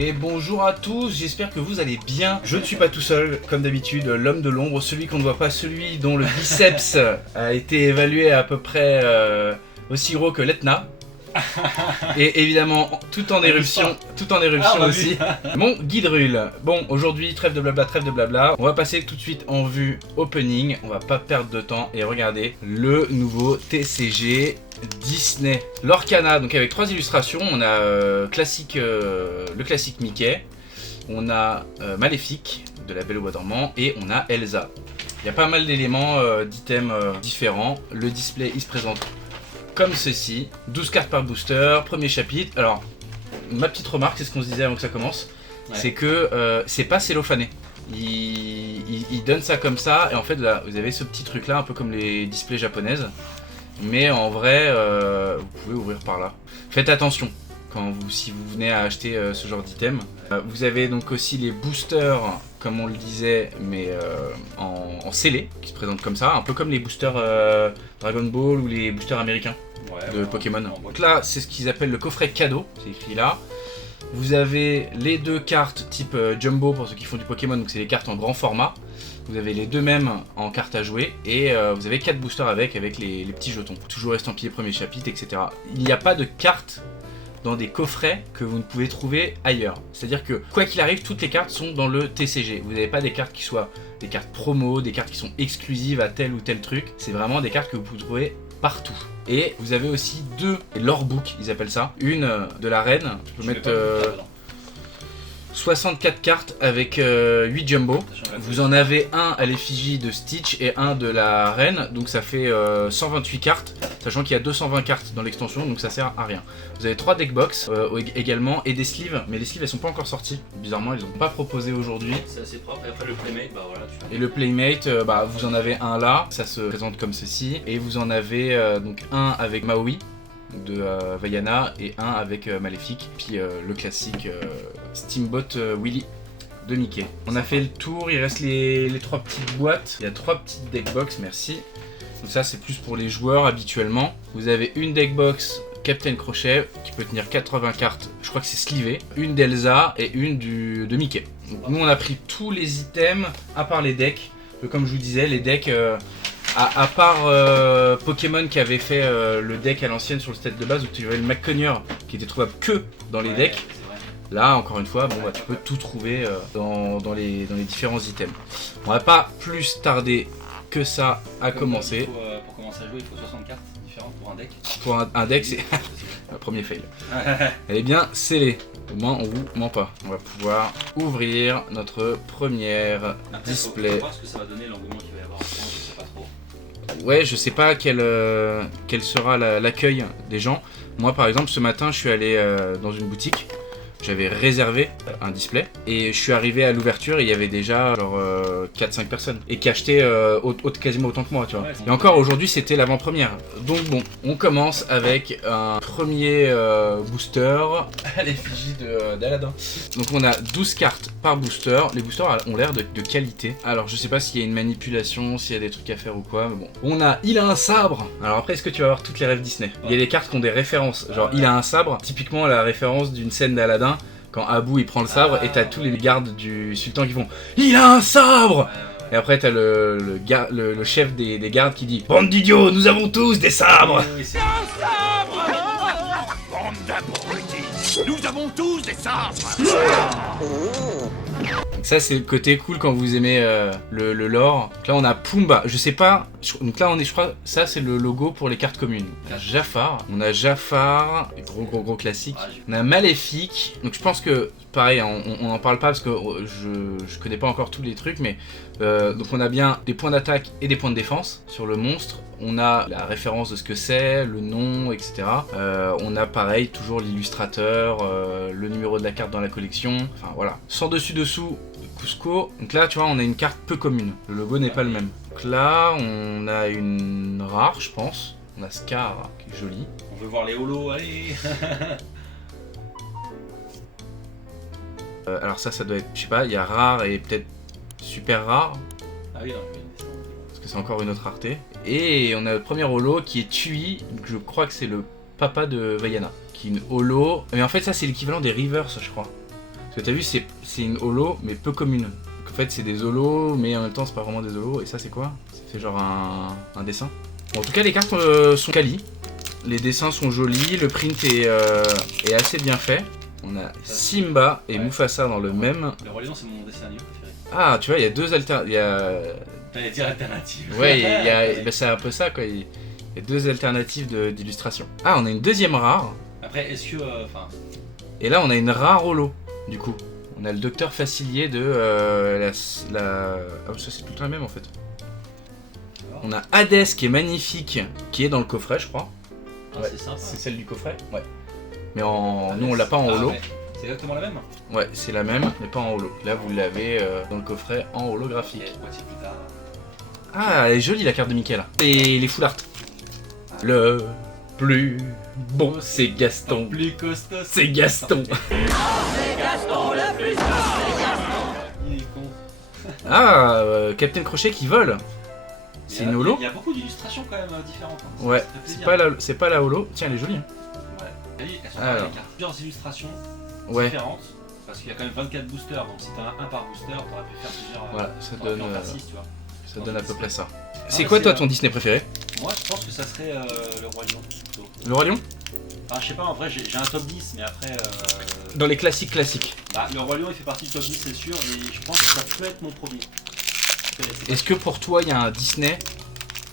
Et bonjour à tous, j'espère que vous allez bien. Je ne suis pas tout seul, comme d'habitude, l'homme de l'ombre, celui qu'on ne voit pas, celui dont le biceps a été évalué à peu près aussi gros que l'Etna. Et évidemment, tout en éruption aussi. Mon guide rule. Bon, aujourd'hui, trêve de blabla. On va passer tout de suite en vue opening. On va pas perdre de temps et regarder le nouveau TCG Disney. Lorcana, donc avec 3 illustrations. On a le classique Mickey. On a Maléfique de La Belle au Bois dormant. Et on a Elsa. Il y a pas mal d'éléments, d'items différents. Le display, il se présente comme ceci, 12 cartes par booster, premier chapitre. Alors, ma petite remarque, c'est ce qu'on se disait avant que ça commence, c'est que c'est pas cellophané. Il donne ça comme ça, et en fait là, vous avez ce petit truc là, un peu comme les displays japonaises, mais en vrai, vous pouvez ouvrir par là. Faites attention si vous venez à acheter ce genre d'item. Vous avez donc aussi les boosters, comme on le disait, mais en scellé, qui se présentent comme ça, un peu comme les boosters Dragon Ball ou les boosters américains de Pokémon. Donc là, c'est ce qu'ils appellent le coffret cadeau, c'est écrit là. Vous avez les 2 cartes type Jumbo pour ceux qui font du Pokémon, donc c'est les cartes en grand format. Vous avez les 2 mêmes en cartes à jouer et vous avez 4 boosters avec les petits jetons. Toujours estampillé premier chapitre, etc. Il n'y a pas de cartes dans des coffrets que vous ne pouvez trouver ailleurs. C'est-à-dire que, quoi qu'il arrive, toutes les cartes sont dans le TCG. Vous n'avez pas des cartes qui soient des cartes promo, des cartes qui sont exclusives à tel ou tel truc. C'est vraiment des cartes que vous pouvez trouver partout. Et vous avez aussi 2 lore books, ils appellent ça. Une de la reine, je peux mettre 64 cartes avec 8 jumbo. Vous en avez un à l'effigie de Stitch et un de la reine, donc ça fait 128 cartes, sachant qu'il y a 220 cartes dans l'extension, donc ça sert à rien. Vous avez 3 deckbox également et des sleeves, mais les sleeves elles sont pas encore sorties. Bizarrement, ils ont pas proposé aujourd'hui. C'est assez propre, et après le Playmate, bah voilà. Et le Playmate, vous en avez un là, ça se présente comme ceci, et vous en avez donc un avec Maui de Vaiana et un avec Maléfique, puis le classique Steamboat Willy de Mickey. On a fait le tour, il reste les 3 petites boîtes, il y a 3 petites deckbox, merci. Donc ça c'est plus pour les joueurs habituellement. Vous avez une deckbox Captain Crochet qui peut tenir 80 cartes, je crois que c'est sleevé, une d'Elsa et une de Mickey. Donc nous on a pris tous les items à part les decks, comme je vous disais, les decks à part Pokémon qui avait fait le deck à l'ancienne sur le set de base où tu avais le McConnier qui était trouvable que dans les decks. Là, encore une fois, tu peux tout trouver dans les différents items. On va pas plus tarder que ça à commencer. Pour commencer à jouer, il faut 60 cartes différentes pour un deck. Pour un deck, c'est le premier fail. Elle est bien scellée. Au moins, on vous ment pas. On va pouvoir ouvrir notre première display. Faut voir ce que ça va donner, l'engouement qu'il va y avoir. Je sais pas trop. Ouais, je sais pas quel sera l'accueil des gens. Moi, par exemple, ce matin, je suis allé dans une boutique. J'avais réservé un display et je suis arrivé à l'ouverture et il y avait déjà genre 4-5 personnes et qui achetaient quasiment autant que moi, tu vois. Et encore aujourd'hui c'était l'avant-première. Donc bon, on commence avec un premier booster à l'effigie d'Aladin. Donc on a 12 cartes par booster. Les boosters ont l'air de qualité. Alors je sais pas s'il y a une manipulation, s'il y a des trucs à faire ou quoi, mais bon. On a Il a un sabre. Alors après est-ce que tu vas avoir toutes les rêves Disney? Il y a des cartes qui ont des références. Genre Il a un sabre, typiquement la référence d'une scène d'Aladin. Quand Abu il prend le sabre et t'as tous les gardes du sultan qui font Il a un sabre. Et après t'as le chef des gardes qui dit Bande d'idiots, nous avons tous des sabres. C'est un sabre. Bande d'abrutis, nous avons tous des sabres. Donc ça c'est le côté cool quand vous aimez le lore. Donc là on a Pumba, je sais pas. Donc là je crois ça c'est le logo pour les cartes communes. On a Jafar, gros classique. On a Maléfique. Donc je pense que pareil, on en parle pas parce que je connais pas encore tous les trucs, mais donc on a bien des points d'attaque et des points de défense sur le monstre. On a la référence de ce que c'est, le nom, etc. On a pareil toujours l'illustrateur, le numéro de la carte dans la collection. Enfin voilà. Sans dessus-dessous, Cusco. Donc là tu vois on a une carte peu commune. Le logo n'est pas le même. Donc là on a une rare je pense. On a Scar qui est joli. On veut voir les holos, allez. Alors ça doit être, je sais pas, il y a rare et peut-être super rare. Ah oui, non, parce que c'est encore une autre rareté. Et on a le premier holo qui est Tui, je crois que c'est le papa de Vaiana, qui est une holo. Mais en fait ça c'est l'équivalent des Reavers je crois. Parce que t'as vu, c'est une holo, mais peu commune. Donc, en fait, c'est des holos, mais en même temps, c'est pas vraiment des holos. Et ça, c'est quoi? C'est genre un dessin. Bon, en tout cas, les cartes sont quali. Les dessins sont jolis, le print est assez bien fait. On a Simba et Mufasa dans le même. Le Roi Lion, c'est mon dessin animé préféré. Ah, tu vois, il y a deux alternatives. T'allais dire alternative. Ouais, bah, c'est un peu ça, quoi. Il y a deux alternatives d'illustration. Ah, on a une deuxième rare. Après, est-ce que. Et là, on a une rare holo, du coup. On a le docteur Facilier de Ah, ça, c'est tout le temps la même, en fait. On a Hades qui est magnifique, qui est dans le coffret, je crois. Ah, Ouais, c'est sympa. c'est celle du coffret. Ouais. Mais nous, on l'a pas en holo. Ouais. C'est exactement la même. Ouais, c'est la même, mais pas en holo. Là, vous l'avez dans le coffret en holographique. Et moitié plus tard. Ah, elle est jolie la carte de Mickey là. Et les full art. Le plus bon, c'est Gaston. Plus costaud. C'est Gaston. Il est con. Ah, Captain Crochet qui vole. C'est une holo. Il y a beaucoup d'illustrations quand même différentes. Hein. Ouais, Ça fait c'est plaisir. pas la holo. Tiens, elle est jolie. Hein. Ouais. Elles sont Alors. avec plusieurs illustrations Ouais. différentes. Parce qu'il y a quand même 24 boosters, donc si t'en as un par booster, t'aurais pu faire plusieurs. Voilà, ça t'aurais pu donne, en faire 6, tu vois. ça donne à peu près ça. mais C'est quoi c'est, toi ton Disney préféré? Moi, je pense que ça serait le Roi Lion. Plutôt. Le Roi Lion? Enfin, je sais pas, en vrai, j'ai un top 10, mais après. Dans les classiques. Bah, le Roi Lion, il fait partie du top 10, c'est sûr, et je pense que ça peut être mon premier. Est-ce que pour toi il y a un Disney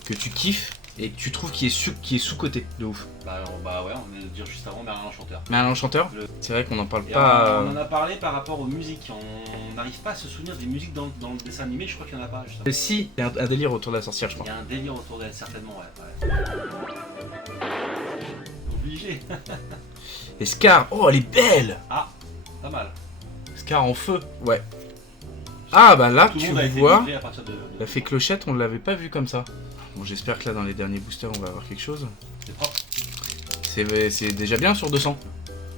que tu kiffes et que tu trouves qui est sous-coté de ouf? Bah ouais, on venait de dire juste avant Merlin l'Enchanteur. Merlin l'Enchanteur? Le- C'est vrai qu'on en parle Et pas. on en a parlé par rapport aux musiques. On n'arrive pas à se souvenir des musiques dans le dessin animé, je crois qu'il n'y en a pas. Justement. Si, il y a un délire autour de la sorcière, je Il crois. y a un délire autour d'elle, certainement, ouais. Obligé. Et Scar, oh elle est belle! Ah, pas mal. Scar en feu, ouais. Ah bah là Tout le tu monde a été vois, livré à partir de. la fée Clochette on l'avait pas vu comme ça. Bon j'espère que là dans les derniers boosters on va avoir quelque chose. C'est propre. C'est déjà bien sur 200.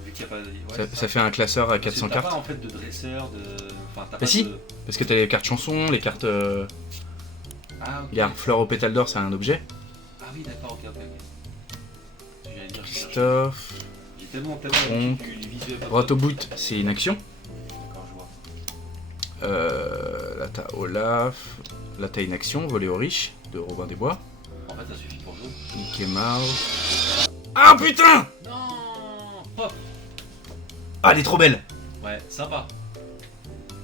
Vu qu'il n'y a pas de. Ouais, Ça, c'est ça fait un classeur à Parce que 400 t'as cartes. pas en fait de dresseur, de. Enfin, t'as Bah pas si. de. Parce que t'as les cartes chansons, les cartes... Ah, ok. Regarde, fleur au pétale d'or c'est un objet. Ah oui, d'accord, ok. J'allais dire, je cherche. Christophe, J'ai tellement Donc, du visuel. droite au bout c'est une action. D'accord, je vois. Là t'as Olaf, là t'as une action, voler aux riches de Robin des Bois. En fait, ça suffit pour jouer. Mickey Mouse. Ah putain! Non. Pop. Ah elle est trop belle! Ouais, sympa.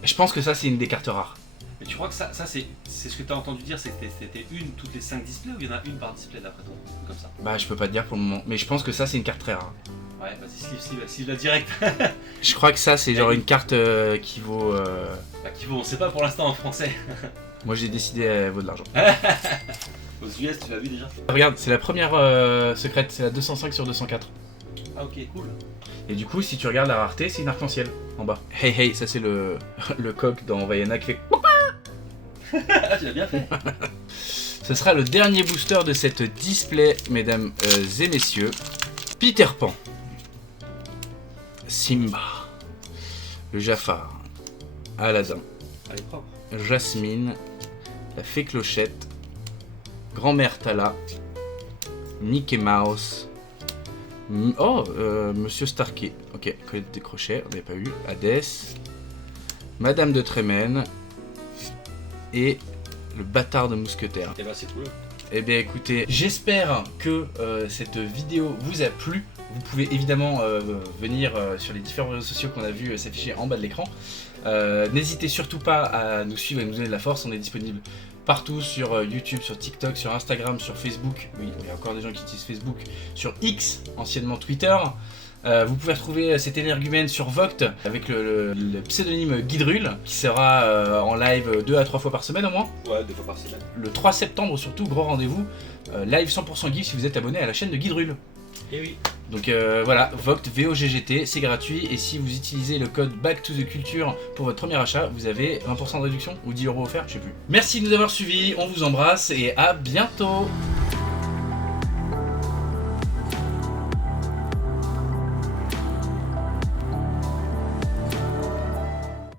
Je pense que ça c'est une des cartes rares. Mais tu crois que ça c'est ce que t'as entendu dire, c'était une toutes les 5 displays ou il y en a une par display d'après toi? Comme ça. Bah je peux pas te dire pour le moment, mais je pense que ça c'est une carte très rare. Ouais, vas-y, sleeve la direct. Je crois que ça c'est genre une carte qui vaut... Bah, qui vaut, on sait pas pour l'instant en français. Moi j'ai décidé elle vaut de l'argent. Aux US, tu l'as vu déjà? Regarde, c'est la première secrète, c'est la 205 sur 204. Ah, ok, cool. Et du coup si tu regardes la rareté c'est une arc-en-ciel en bas. Hey hey, ça c'est le coq dans Vaiana qui fait... Ah, tu l'as bien fait. Ce sera le dernier booster de cette display, mesdames et messieurs. Peter Pan. Simba. Le Jafar. Aladdin. Elle est propre. Jasmine. La Fée Clochette. Grand-mère Tala. Mickey Mouse. Monsieur Starkey. Ok, colette des crochets, on n'avait pas eu. Hades. Madame de Trémène. Et le bâtard de mousquetaire. Et bah, c'est cool. Eh bien écoutez, j'espère que cette vidéo vous a plu. Vous pouvez évidemment venir sur les différents réseaux sociaux qu'on a vu s'afficher en bas de l'écran. N'hésitez surtout pas à nous suivre et nous donner de la force. On est disponible partout sur YouTube, sur TikTok, sur Instagram, sur Facebook. Oui, il y a encore des gens qui utilisent Facebook. Sur X, anciennement Twitter. Vous pouvez retrouver cet énergumène sur Voct avec le pseudonyme Guidrul qui sera en live 2 à 3 fois par semaine au moins. Ouais, 2 fois par semaine. Le 3 septembre surtout, gros rendez-vous, live 100% GIF si vous êtes abonné à la chaîne de Guidrul. Et oui. Donc voilà, Voct, VOGGT, c'est gratuit et si vous utilisez le code Back to the Culture pour votre premier achat, vous avez 20% de réduction ou 10 € offerts, je sais plus. Merci de nous avoir suivis, on vous embrasse et à bientôt.